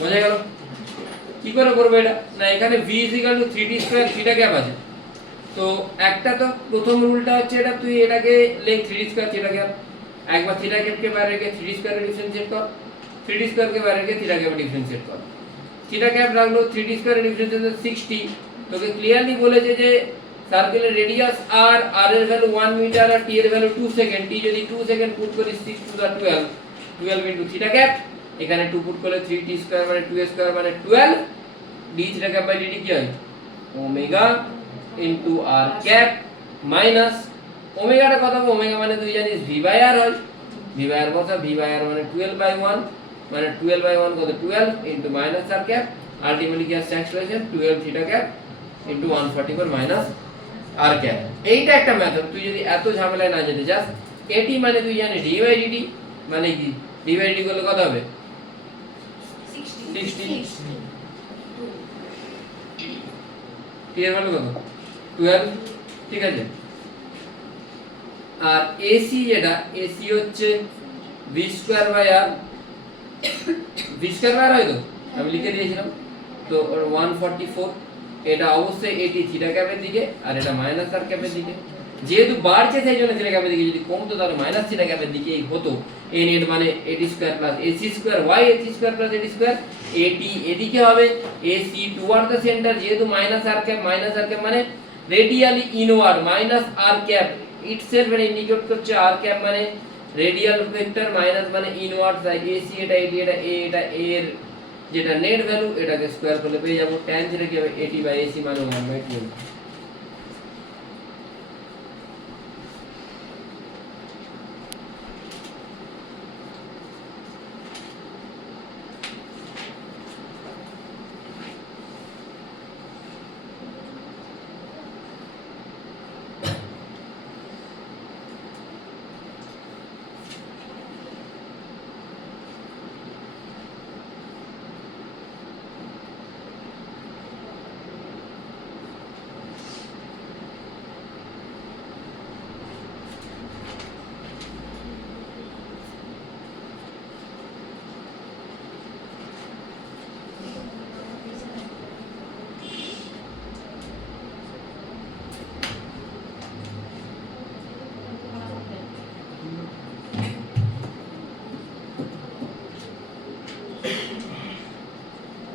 বোঝা গেল? কি করে করবো এটা? না এখানে v = 3t square theta gap আছে। তো একটা তো প্রথম রুলটা হচ্ছে এটা, তুই এটাকে লেখ 3t স্কয়ার থিটা গ্যাপ। একবার থিটা গ্যাপকে বাইরে রেখে 3t স্কয়ারে ডিফারেন্সিয়েট কর, 3t স্কয়ারকে বাইরে রেখে থিটা গ্যাপে ডিফারেন্সিয়েট কর। থিটা গ্যাপ রাখলো 3t স্কয়ারে ডিফারেন্সিয়েট 60। তোকে ক্লিয়ারলি বলেছে যে সার্কেলের রেডিয়াস r, r এর ভ্যালু 1 মিটার আর t এর ভ্যালু 2 সেকেন্ড। t যদি 2 সেকেন্ড পুট করিস 6 to the 12, 12 into theta cap. এখানে 2 পুট করলে 3t স্কয়ার মানে 2a স্কয়ার মানে 12, d থিটা গ্যাপ বাই dt কি হয়? Omega into r cap minus ওমেগাটা কত হবে? ওমেগা মানে তুই জানিস v বাই r হয়। v বাই r কত? v বাই r মানে 12 বাই 1 মানে 12 বাই 1 কত? 12 into minus r cap. Ultimately কি আসছে? Acceleration 12 theta cap into 144 minus r cap. এইটা একটা মেথড। তুই যদি এত ঝামেলায় না যেতে চাস, এটি মানে তুই জানিস d বাই dt মানে কি? d বাই dt করলে কত হবে? 60। t এর ভ্যালু কত? 12। ঠিক আছে। আর AC যেটা, AC হচ্ছে v square by r। v square by r হয় তো? আমি লিখে দিয়েছিলাম। তো 144। এটা অবশ্যই এটি থিটা ক্যাপের দিকে আর এটা মাইনাস r ক্যাপের দিকে। যেহেতু বাড়ছে সেই জন্য থিটা ক্যাপের দিকে, যদি কমতো তাহলে মাইনাস থিটা ক্যাপের দিকেই হতো। a নেট মানে at square plus ac square y ac square plus at square. at এদিকে হবে ac টুয়ার্ড দ্য সেন্টার, যেহেতু মাইনাস r ক্যাপ মানে radially inward, minus r cap itself এর ইন্ডিকেট করছে r ক্যাপ মানে রেডিয়াল ভেক্টর, মাইনাস মানে ইনওয়ার্ড সাইড। ac এটা at এটা a এটা a এর যেটা নেট ভ্যালু, এটাকে স্কয়ার করলে পেয়ে যাব tan থিটা কি হবে? at বাই ac মানে 1/2।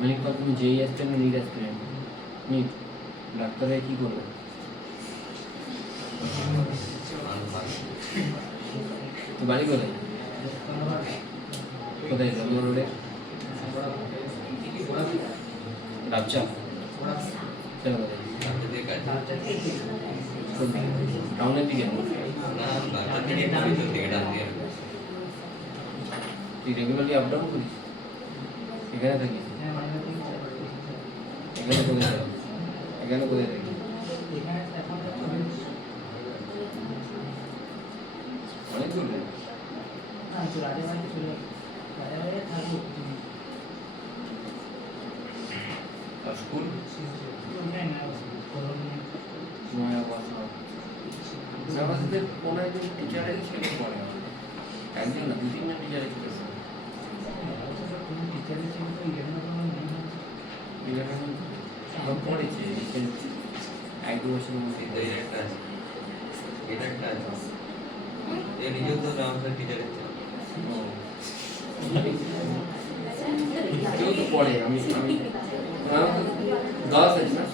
মানে কত? তুমি যেই অ্যাসপিরেন্ট না নিড অ্যাসপিরেন্ট? নিড। ডাক্তারে কি করবে? তো বাড়ি কোথায়? কোথায় জঙ্গল রোডে ডাবচা সেটা কোথায় রাতের দিকে কাজ। টাউনের দিকে না, রাতের দিকে একটু ভিতর দিকে ডান দিকে। তুই রেগুলারলি আপ ডাউন করিস এখানে থাকিস এখানে কোথায় থাকিস এখানে কোথায় থাকিস অনেক দূর রে। আর স্কুল আমাদের কোনো একজন টিচার ছেলে পড়ে একজন না দু তিনজন টিচার এসেছে পড়েছে এক দু বছরের মধ্যে এই একটা আছে। এটা একটা আছে। এ নিজেও তো আমার সাথে টিচার আছে। কেউ তো পড়ে আমি গার্লস আছে না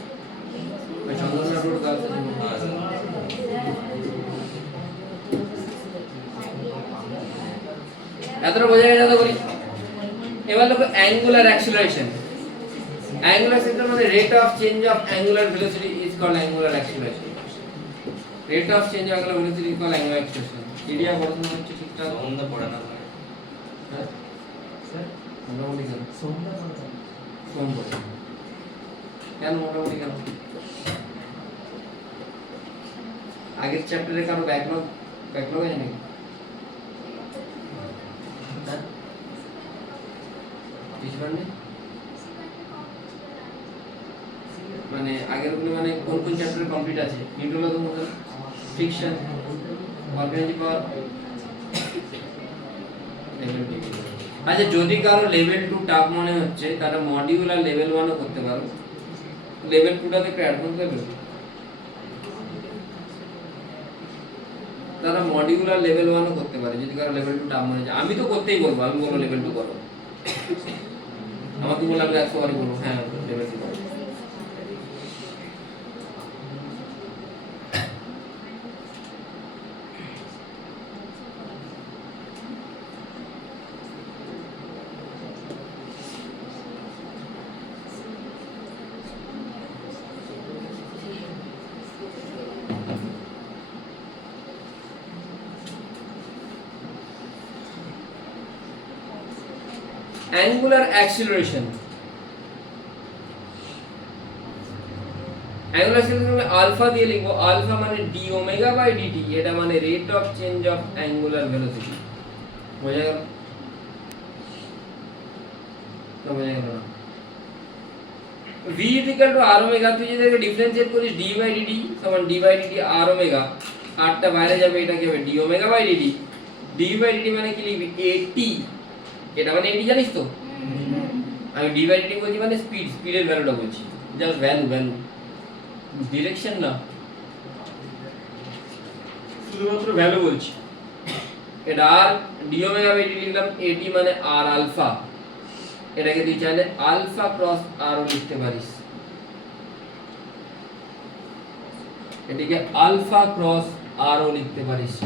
ওই চন্দনা রোড গার্লস আছে এতটা বোঝা গেছে এত করি এবার দেখো অ্যাঙ্গুলার অ্যাক্সিলারেশন অ্যাঙ্গুলার অ্যাক্সিলারেশন মানে rate of change of angular velocity is called angular acceleration rate of change of angular velocity is called angular acceleration এরিয়া পড়াশোনা হচ্ছে ঠিকঠাক সম্বন্ধে পড়ে না মানে। মোটামুটি কেন কম পড়ে কেন মোটামুটি কেন আগের চ্যাপ্টারে কারো ব্যাকলগ আছে নাকি বুঝবেন না মানে আগের গুলো মানে কোন কোন চ্যাপ্টারে কমপ্লিট আছে নিউট্রাল মডেল ফ্রিকশন অর্গানিক পাওয়ার আচ্ছা যদি কারো লেভেল 2 টাফ মনে হচ্ছে তারা মডিউলার লেভেল 1 ও করতে পারো লেভেল 2 টাতে একটু অ্যাডভান্স লেভেল তারা মডিউলার লেভেল 1 ও করতে পারে যদি কারো লেভেল 2 টাফ মনে হয় আমি তো করতেই বলবো আমি বলবো লেভেল 2 করো আমাকে বললাম 100 বারই বলবো হ্যাঁ লেভেল 2 করো angular acceleration angular acceleration में alpha দিয়ে লিখবো alpha মানে d omega by dt এটা মানে rate of change of angular velocity বোঝা গেল তো বোঝা গেল না v is equal to r omega তুই যদি ডিফারেন্সিয়েট করিস d by dt সমান d by dt r omega r টা বাইরে যাবে এটা কি হবে d omega by dt d by dt মানে কি লিখবি at এটা মানে এটি জানিস তো আমি d by dt বলছি মানে স্পিডের ভ্যালুটা বলছি জাস্ট ভ্যালু ডিরেকশন না শুধুমাত্র ভ্যালু বলছি এটা আর d omega by dt লিখলাম at মানে r আলফা এটাকে তুই চাইলে আলফা ক্রস r ও লিখতে পারিস এটাকে আলফা ক্রস r ও লিখতে পারিস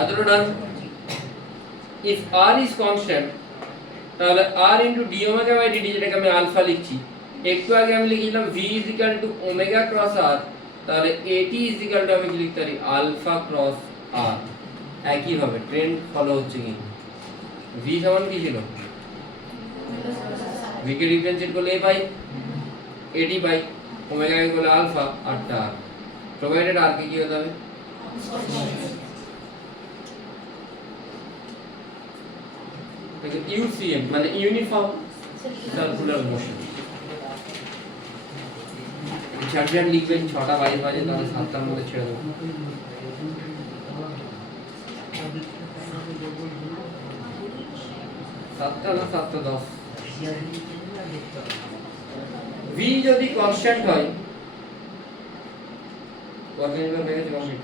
এতটা ডান if r is constant তাহলে r into d omega by dt যেটাকে আমি আলফা লিখছি একটু আগে আমি লিখেছিলাম v is equal to omega cross r তাহলে এটি ইজ ইকুয়াল টু আমি কি লিখতে পারি আলফা ক্রস আর, একই ভাবে ট্রেন্ড ফলো হচ্ছে কি ভি সমান কি ছিল ভি কে ডিফারেন্সিয়েট করলে এ পাই এটি পাই ওমেগা কে করলে আলফা আর টা প্রোভাইডেড আর কে কি হতে হবে ইউসিএম মানে ইউনিফর্ম সার্কুলার মোশন। ঝটঝট লিখবেন 6টা বাজে তাহলে 7টার মধ্যে ছেড়ে দেবো। 7টা না 7:10 ভি যদি কনস্ট্যান্ট হয় অর্গানিজম হয়ে গেছে কমপ্লিট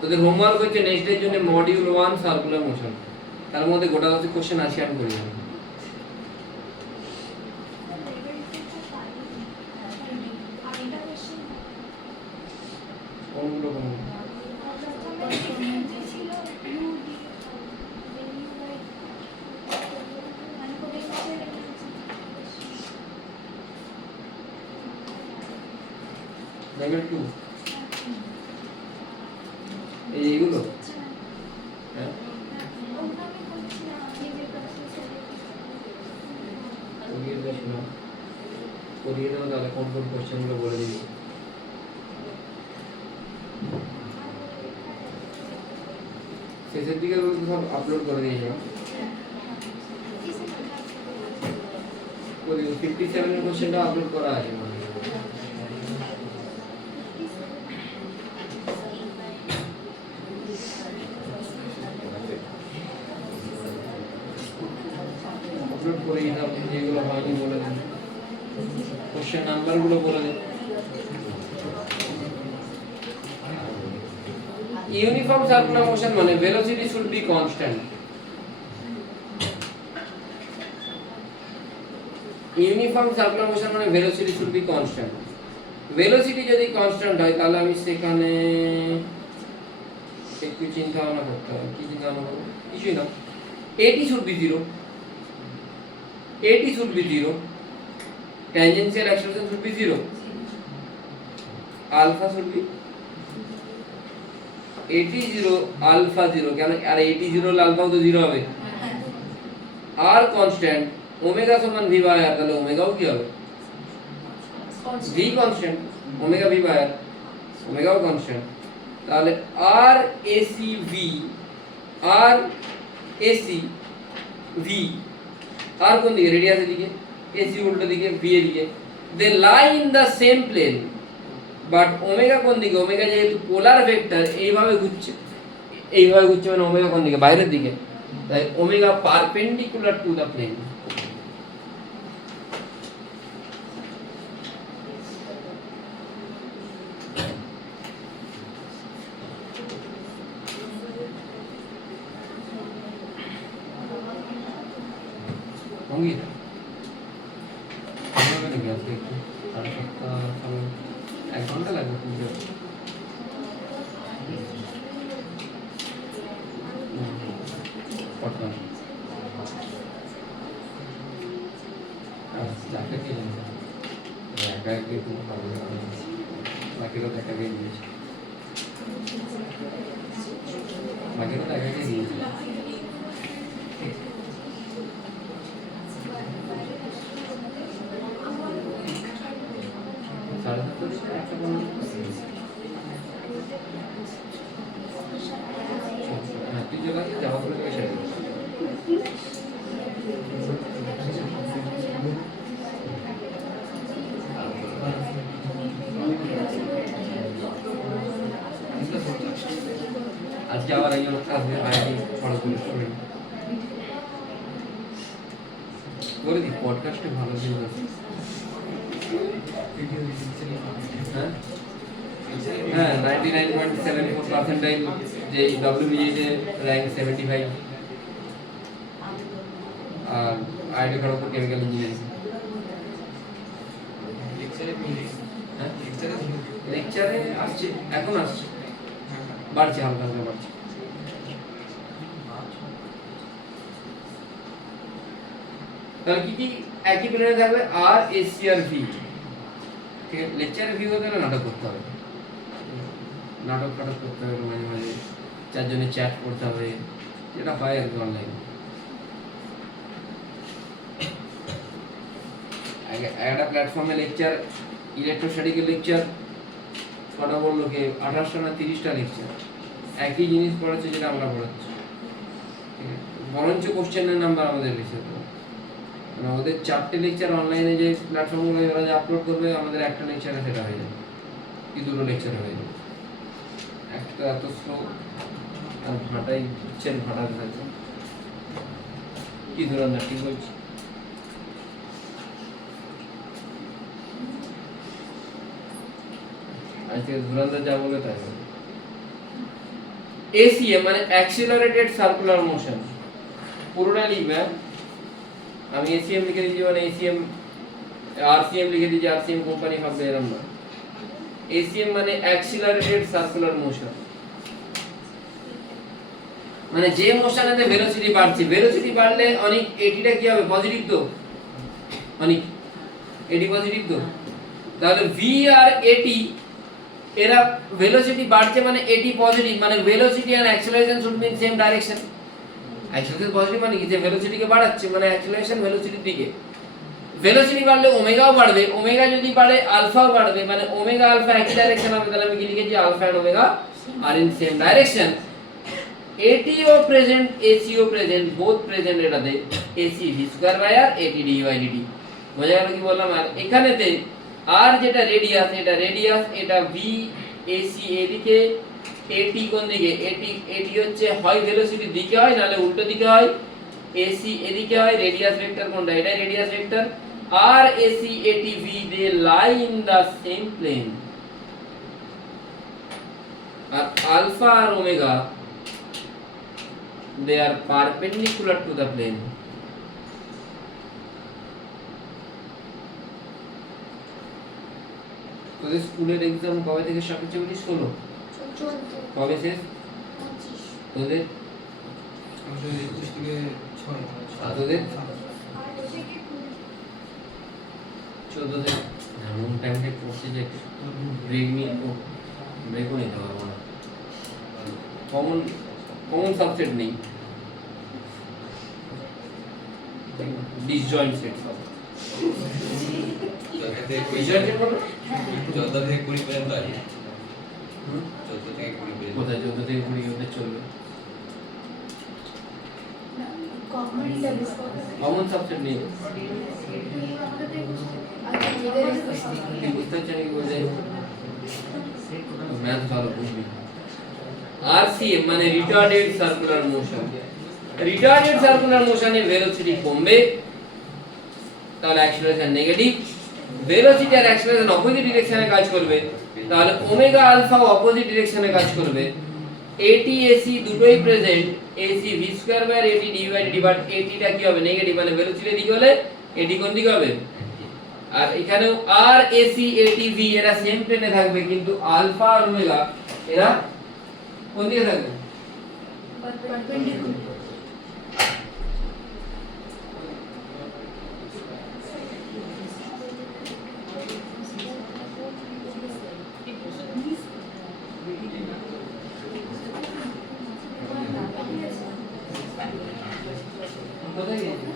তোদের হোমওয়ার্ক হচ্ছে নেক্সট ডের জন্য মডিউল 1 সার্কুলার মোশন, তার মধ্যে গোটা 10 কোশ্চেন আছে আমি করে দেব। কোনগুলো লেভেল 2 এইগুলো হ্যাঁ করিয়ে দেবো তাহলে কোন কোন কোশ্চেনগুলো বলে দিবি। শেষের দিকে সব আপলোড করে দিয়েছিলাম। 57 এর কোশ্চেনটা আপলোড করা আছে মানে আপলোড করে দিলাম। যেগুলো হয়নি বলে দেন, কোশ্চেন নাম্বারগুলো বলে দেন। ইউনিফর্ম সার্কুলার মোশন মানে velocity should be constant. Uniform circular motion মানে velocity should be constant. Velocity যদি কনস্ট্যান্ট হয় তাহলে আমি সেখানে একটু চিন্তা ভাবনা করতে হবে। কি চিন্তা ভাবনা করব? কিছুই না, এটি should be 0, AT should be 0, tangential acceleration should be 0, alpha should be AT 0 alpha 0 কেন আর এটি 0 হলে আলফাও তো 0 হবে। আর কনস্ট্যান্ট ওমেগা সমান ভি বাই আর, তাহলে ওমেগাও কি হবে v constant omega v by r, ওমেগাও কনস্ট্যান্ট। তাহলে আর এসি ভি আর এসি ভি আর কোন দিকে রেডিয়াসের দিকে, এসি উল্টো দিকে ভি এর দিকে, they lie in the same plane but omega কোন দিকে, ওমেগা যেহেতু পোলার ভেক্টর এইভাবে ঘুরছে মানে ওমেগা কোন দিকে বাইরের দিকে, তাই omega perpendicular to the plane. होंगी एक घंटा लगेगा पूजा जाके के तुम बाकी तो जाके के लिए बाकी तो जाके के लिए आज क्या हो रहा है आईआईटी खड़गपुर स्टूडेंट बोले दी पॉडकास्ट ভালো ছিল হ্যাঁ 99.74% যে ডব্লিউবিজি তে র‍্যাঙ্ক 75 আর আইআইটি খড়গপুর কেমিক্যাল ইঞ্জিনিয়ারিং লেকচারে আসছে এখন আসছে বাড়ছে হালকা হালকা বাড়ছে তাহলে কি কি একই প্লেনে থাকবে আর এসি আর ভি, ঠিক আছে। লেকচারে ভি হতে গেলে নাটক করতে হবে, নাটক ফাটক করতে হবে, মাঝে মাঝে চারজনে চ্যাট করতে হবে, যেটা হয় আর কি অনলাইনে। একটা প্ল্যাটফর্মে লেকচার, ইলেকট্রোস্ট্যাটিকের লেকচার কটা বললো কে, 18টা না 30টা লেকচার, একই জিনিস পড়াচ্ছে যেটা আমরা পড়াচ্ছি, ঠিক আছে। বরঞ্চ কোশ্চেনের নাম্বার আমাদের বেশি হতো, মানে ওদের 4টে লেকচার অনলাইনে যে প্ল্যাটফর্মগুলো ওরা যে আপলোড করবে, আমাদের একটা লেকচারে সেটা হয়ে যাবে, কি 2টো লেকচার হয়ে যাবে। একটা এত স্লো আর ভাটাই দিচ্ছেন, ভাটাতে থাকছে কি ধরনের, ঠিক বলছি। আজকে ধুরন্ধর যা বলে তাই হবে। ACM মানে অ্যাক্সিলারেটেড সার্কুলার মোশন, পুরোটা লিখবে। আমি ACM লিখে দিয়েছি মানে ACM, RCM লিখে দিয়েছি, RCM কোম্পানি ভাববে এরকম না। ACM মানে অ্যাক্সিলারেটেড সার্কুলার মোশন, মানে যে মোশনেতে ভেলোসিটি বাড়ছে, ভেলোসিটি বাড়লে অনেক এটিটা কি হবে, পজিটিভ তো, অনেক এটি পজিটিভ তো, তাহলে V আর AT এরা ভেলোসিটি বাড়ছে মানে এটি পজিটিভ, মানে velocity and acceleration should be in same direction. Acceleration positive মানে কি, যে ভেলোসিটিকে বাড়াচ্ছে মানে অ্যাক্সেলারেশন ভেলোসিটির দিকে। ভেলোসিটি বাড়লে ওমেগাও বাড়বে, ওমেগা যদি বাড়ে আলফাও বাড়বে, মানে ওমেগা আলফা একই ডাইরেকশন হবে। তাহলে আমি কি লিখেছি, alpha and omega are in same direction. ATও প্রেজেন্ট, ACও প্রেজেন্ট, বোথ প্রেজেন্ট এটাতে, AC v square by r AT dy dt। বোঝা গেল কি বললাম। আর এখানেতে আর যেটা রেডিয়াস, এটা রেডিয়াস, এটা v AC এদিকে, AT কোন দিকে, AT হচ্ছে হয় ভেলোসিটির দিকে হয়, নালে উল্টো দিকে হয়, AC এদিকে হয়। রেডিয়াস ভেক্টর কোনটা, এটা রেডিয়াস ভেক্টর। আর AC AT v they lie in the same plane. আর আলফা আর omega they are perpendicular to the plane. তোদের স্কুলের এক্সাম কবে থেকে শুরু হচ্ছে বলিস? 16 কবে শেষ তোদের? আমাদের 21 থেকে 6 তোদের 14 থেকে। এমন টাইমে পড়ছে যে ব্রেক নিয়ে ব্রেকও নিতে পারবো না, কমন সাবসেট নেই, ডিসজয়েন্ট সেট সব। 14 থেকে 20 পর্যন্ত আছে। 14 থেকে 20 পর্যন্ত কোথায় 14 থেকে 20 অবধি চলবে? কমন সাবসেট নেই, বুঝতে পারছি নাকি বলতে? ম্যাথ ভালো বুঝবি। RCM মানে retarded circular motion. Retarded circular মোশনে ভেলোসিটি কমবে, তাহলে অ্যাক্সেলারেশন নেগেটিভ। ভেলোসিটি আর অ্যাক্সেলারেশন অপোজিট ডিরেকশনে কাজ করবে, তাহলে ওমেগা আলফা অপোজিট ডিরেকশনে কাজ করবে। AT AC দুটোই present, AC v square by AT dy dt, but AT টা কি হবে, নেগেটিভ, মানে ভেলোসিটির দিকে হলে AT কোন দিকে হবে। আর এখানেও আর AC AT v এরা সেম প্লেনে থাকবে, কিন্তু আলফা আর ওমেগা এরা কোন দিকে থাকবে, perpendicular। কোথায় গেছে?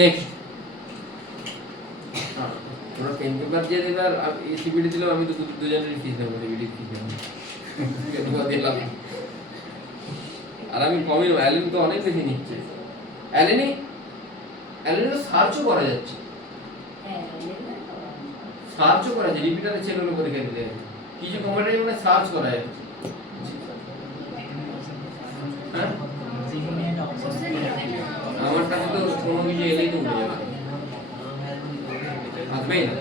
নেক্সট তোমরা পেন পেপার দিয়ে দেবে আর সিবিডি দিলেও আমি তো দুজনেরই ফিস নেবো সিবিডি ফিস নেবো দিলাম আর আমি কমই নেবো অ্যালেন তো অনেক বেশি নিচ্ছে অ্যালেনে তো সার্চও করা যাচ্ছে সার্চও করা যাচ্ছে রিপিটারে ছেলেগুলো পরীক্ষা দিতে কিছু কম্পিউটারে মানে সার্চ করা যাচ্ছে হ্যাঁ আমার কাছে তো কোনো কিছু এলেই তো উঠে যাবে আসবেই না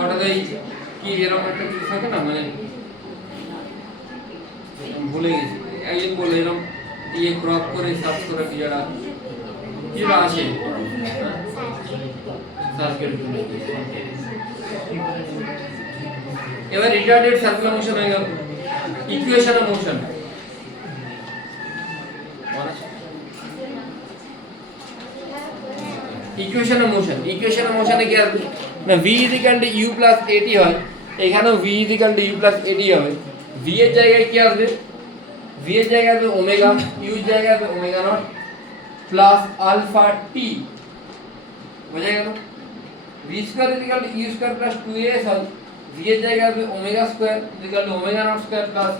ওটা তো কি এরকম একটা কিছু থাকে না মানে ভুলে গেছি একজন বলে এরকম ইয়ে ক্রপ করে সার্চ করে যারা যেটা আছে সার্চ করে এবার রিটার্ডেড সার্কুলার মোশন হয়ে গেল equation of motion equation of মোশনে কি আসবে না v u + at হয় এখানেও v u + at হবে v এর জায়গায় কি আসবে v এর জায়গায় আসবে ওমেগা u এর জায়গায় আসবে omega not plus alpha t বোঝা গেল v square u square plus 2as হয় v এর জায়গায় আসবে omega square omega not square plus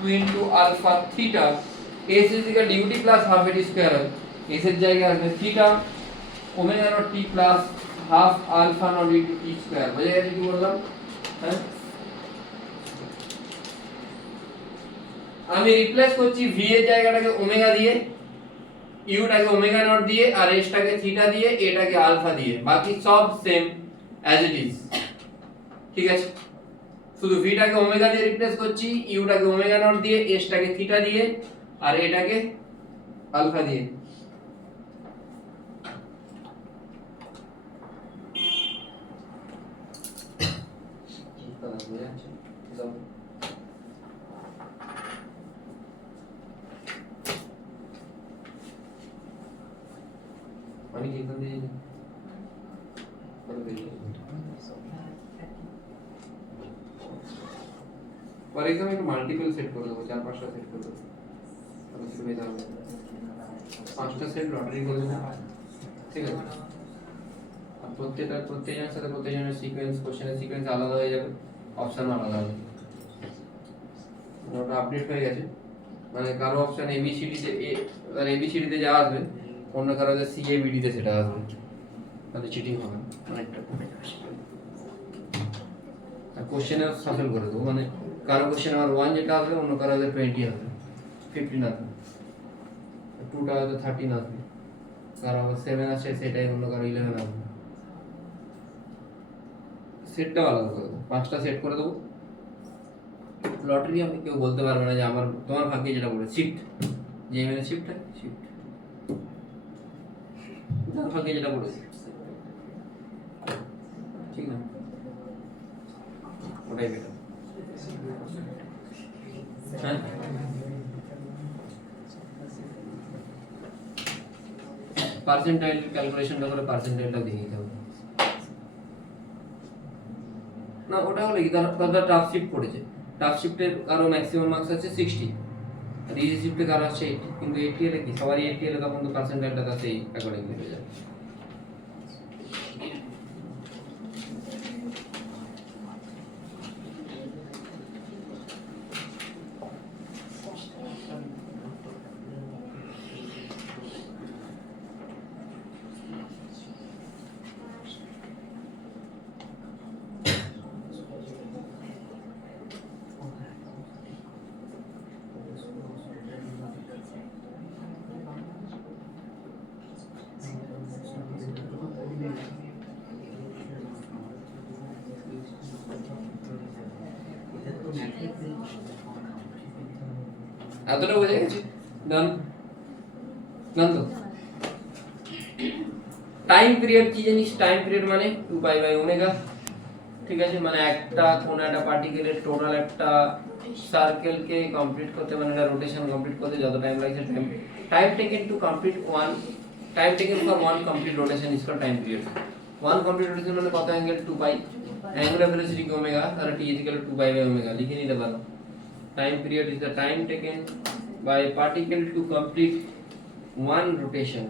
2 into alpha theta s ut plus half at square হয় s এর জায়গায় আসবে theta omega not t plus half alpha not into t square বোঝা গেছে কি বললাম হ্যাঁ আমি রিপ্লেস করছি v এর জায়গাটাকে ওমেগা দিয়ে u টাকে ওমেগা নট দিয়ে আর s টাকে থিটা দিয়ে a টাকে আলফা দিয়ে বাকি সব সেম অ্যাজ ইট ইজ ঠিক আছে শুধু v টাকে ওমেগা দিয়ে রিপ্লেস করছি u টাকে ওমেগা নট দিয়ে s টাকে থিটা দিয়ে আর a টাকে আলফা দিয়ে পানি কি এখান দিয়ে পরে এখানে একটু মাল্টিপল সেট করে দেবো 4-5টা সেট করে দেবো তাহলে সুবিধা হবে 5টা সেট লটারি করে দেবো ঠিক আছে আর প্রত্যেকজনের সাথে প্রত্যেকজনের সিকোয়েন্স কোশ্চেনের সিকোয়েন্স আলাদা হয়ে যাবে অপশন আলাদা হবে ওটা আপডেট হয়ে গেছে মানে কারো অপশন এবিসিডি তে আর এবিসিডি তে যা আসবে অন্য কারো যে সিএবিডি তে সেটা আসবে তাহলে চিটিং হবে অনেকটা আর কোশ্চেনে শাফল করে দেবো মানে কারো কোশ্চেন নাম্বার 1 যেটা আসবে অন্য কারো 20 আসবে 15 আসবে 2টা হয়তো 13 আসবে কারো 7 আসে সেটাই অন্য কারো 11 আসবে সেটটা আলাদা করে দেবো 5টা সেট করে দেবো লটারি আমি কেউ বলতে পারবে না যে আমার তোমার ভাগ্যে যেটা বলে শিফট যে মানে শিফট হয় শিফট তোমার ভাগ্যে যেটা বলে ঠিক না ওটাই বেটার হ্যাঁ পার্সেন্টাইল ক্যালকুলেশনটা করে পার্সেন্টাইলটা দিয়ে নিতে হবে না ওটা হলো কি তার টাফ শিফট পড়েছে টাফ শিফটের কারো ম্যাক্সিমাম মার্কস আছে 60 আর ইজি শিফটে কারো আছে 80 কিন্তু 80 এলে কি সবারই 80 এলে তখন তো পার্সেন্টাইলটা তাতেই অ্যাকর্ডিংলি হয়ে যাবে এতটা বোঝা গেছে ডান ডান তো টাইম পিরিয়ড কি জানিস টাইম পিরিয়ড মানে 2 পাই বাই ওমেগা ঠিক আছে মানে একটা কোন একটা পার্টিকেলের টোটাল একটা সার্কেলকে কমপ্লিট করতে মানে এটা রোটেশন কমপ্লিট করতে যত টাইম লাগছে time taken to complete one time taken for one complete rotation is called time period one complete rotation মানে কত অ্যাঙ্গেল 2 পাই অ্যাঙ্গুলার ভেলোসিটি কি ওমেগা তাহলে t 2 পাই বাই ওমেগা লিখে নিতে পারো time period is the time taken by a particle to complete one rotation.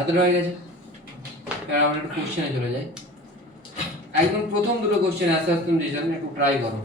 এতটা হয়ে গেছে। এবার আমরা একটু কোশ্চেনে চলে যাই। একদম প্রথম দুটো কোশ্চেন আস্তে আস্তে তুমি রিজন একটু ট্রাই করো।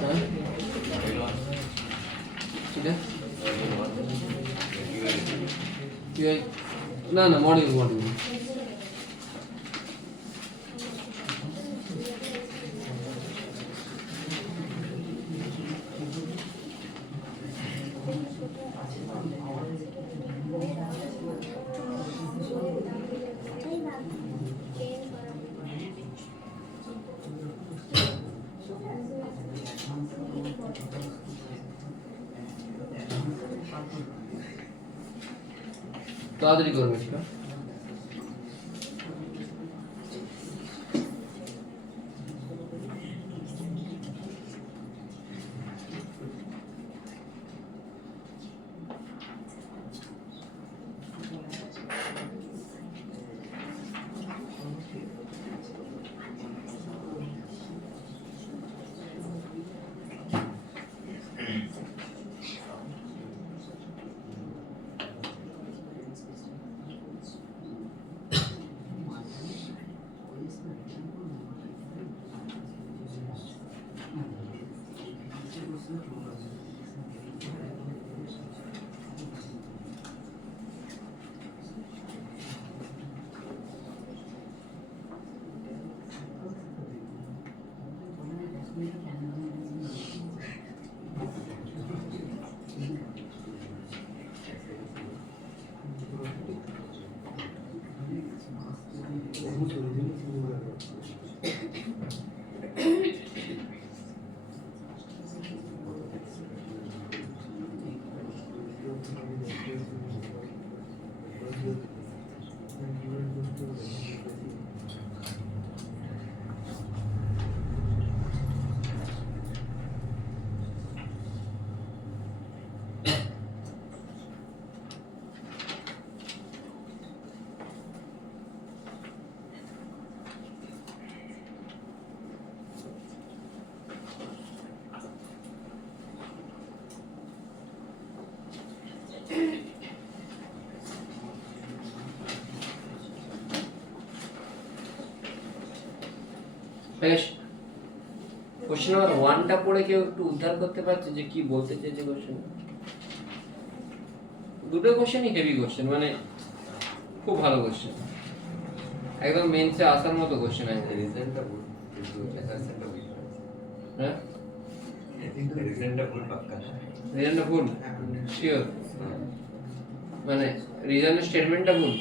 হ্যাঁ ঠিক আছে, না না মডিউল মডিউল তাড়াতাড়ি করবে ঠিক আছে। কোশ্চেন নাম্বার 1টা পড়ে কেউ একটু উদ্ধার করতে পারছে যে কি বলতে চেয়েছে কোশ্চেন? দুটো কোশ্চেনই হেভি কোশ্চেন, মানে খুব ভালো কোশ্চেন, একদম মেন্সে আসার মতো কোশ্চেন আছে। রিজনটা ভুল, কিন্তু অ্যাসারশনটা ভুল। হ্যাঁ রিজনটা ভুল পাক্কা। রিজনটা ভুল শিওর, মানে রিজনের স্টেটমেন্টটা ভুল।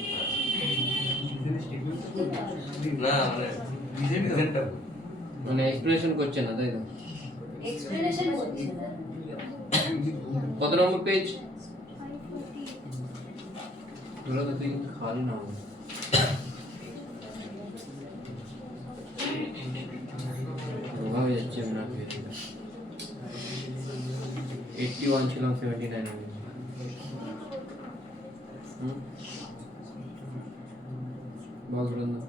না মানে রিজনটা ভুল, মানে এক্সপ্লেনেশন করছে না, তাই তো? এক্সপ্লেনেশন করছে না। কত নম্বর পেজ? দুটো তো তুই খালি না 51 ছিলাম 79 হয়ে গেছে। বল বলুন না।